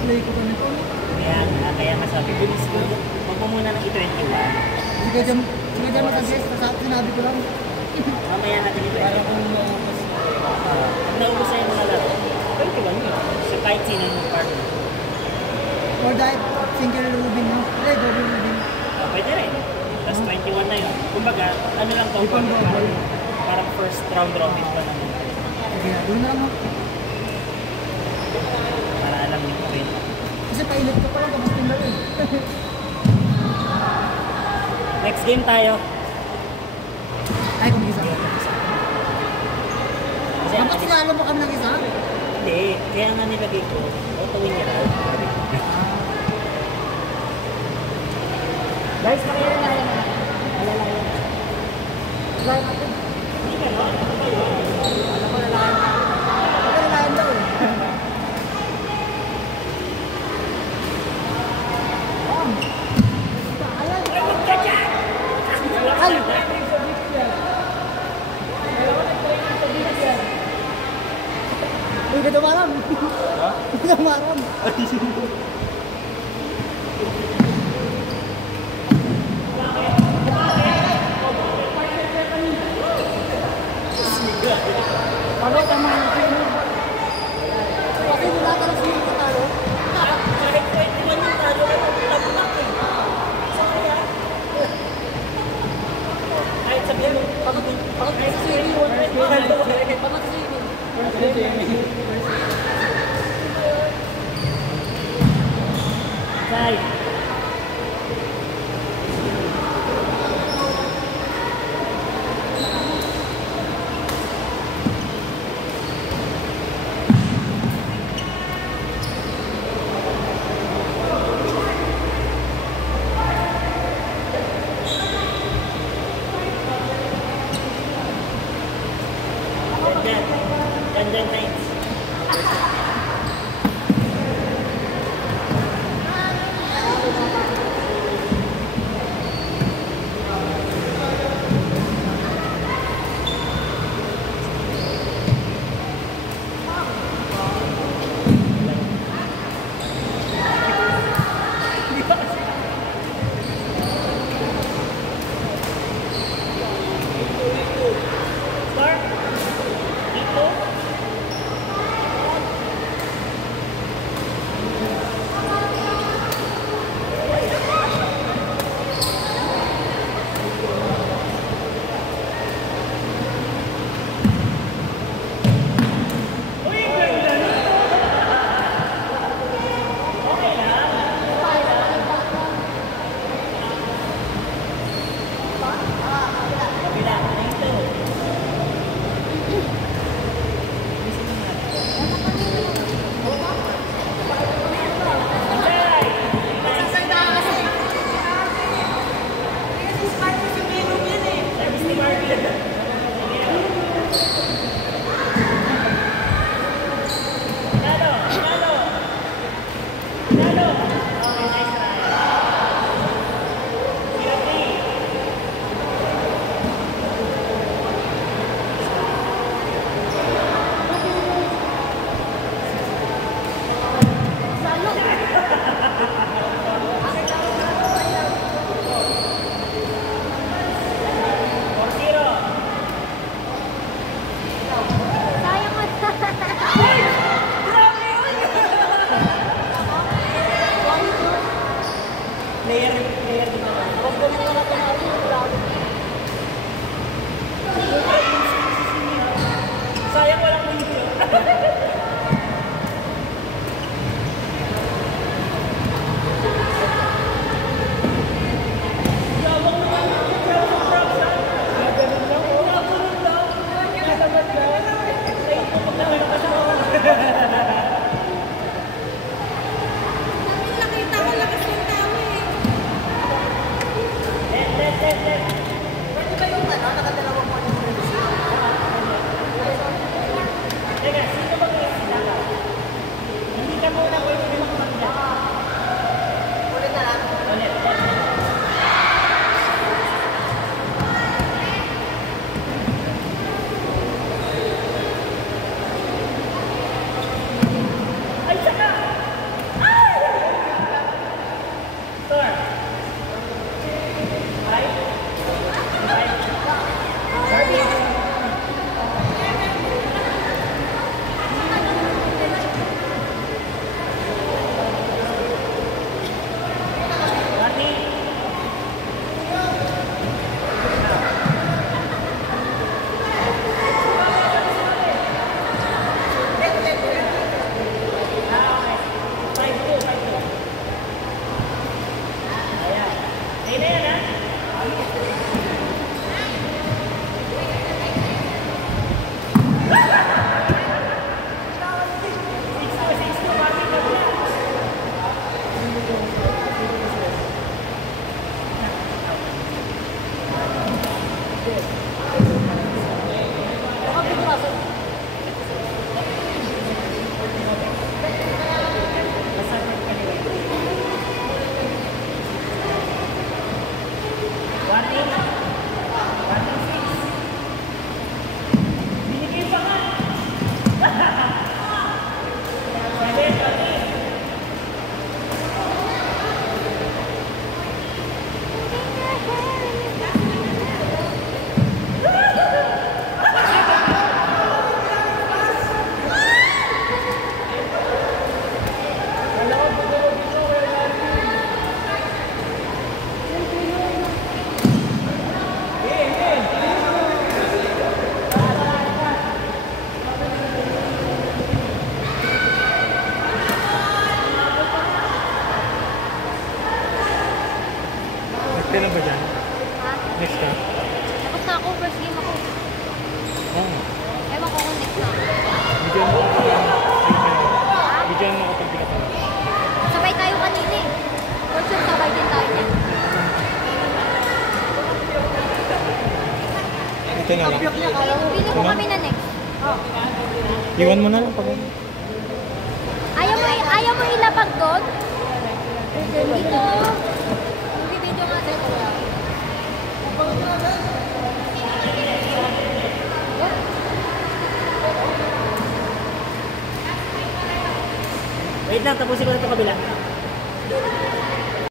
display ko pa nito. Kaya masabi ko, huwag mo muna ng i-21. Sige dyan mag-suggest, sinabi ko lang. Mamaya natin ito. Para kung naubos. Pag naubos na yung mga laro, 21 yun. So kahit sino yung partner. Or dahil single rubin mo. Ay, double rubin. Pwede rin. Tapos 21 na yun. Kumbaga, ano lang ito? Parang first round robin pa naman. Sige, doon na lang mo. Para alam niyo po yun. Kasi painit ka pa lang, kamustin lang yun. Next game tayo. Ay, kung isa. Dapat sinalo mo kami ng isa? Hindi. Kaya nga nilagay ko, auto-win niya lang. Guys, pakilala na yan. Alalayan. Alalayan natin. Hindi ka no? Ano ba yun? Alam ko alalayan. Alalayan daw eh. Ay! Uy, ganda maram. Ha? Ganda maram. Ano tama natin? Kasi wala ka lang siya katalo. Kahit 21 yung talo, tapos eh. Sorry ah. Kahit sabihin mo, kahit sa siri, Sai. Ganda nights. Bigyan mo ako. Bigyan mo ako pag bigat ako. Sabay tayo kanina eh. For sure, sabay din tayo niya. Ito na lang. Pili mo kami na next. Iwan mo na lang pag Ayaw mo ilapag doon? Dito. Bibidyo nga tayo. Wait lang, tapusin ko na ito kabila.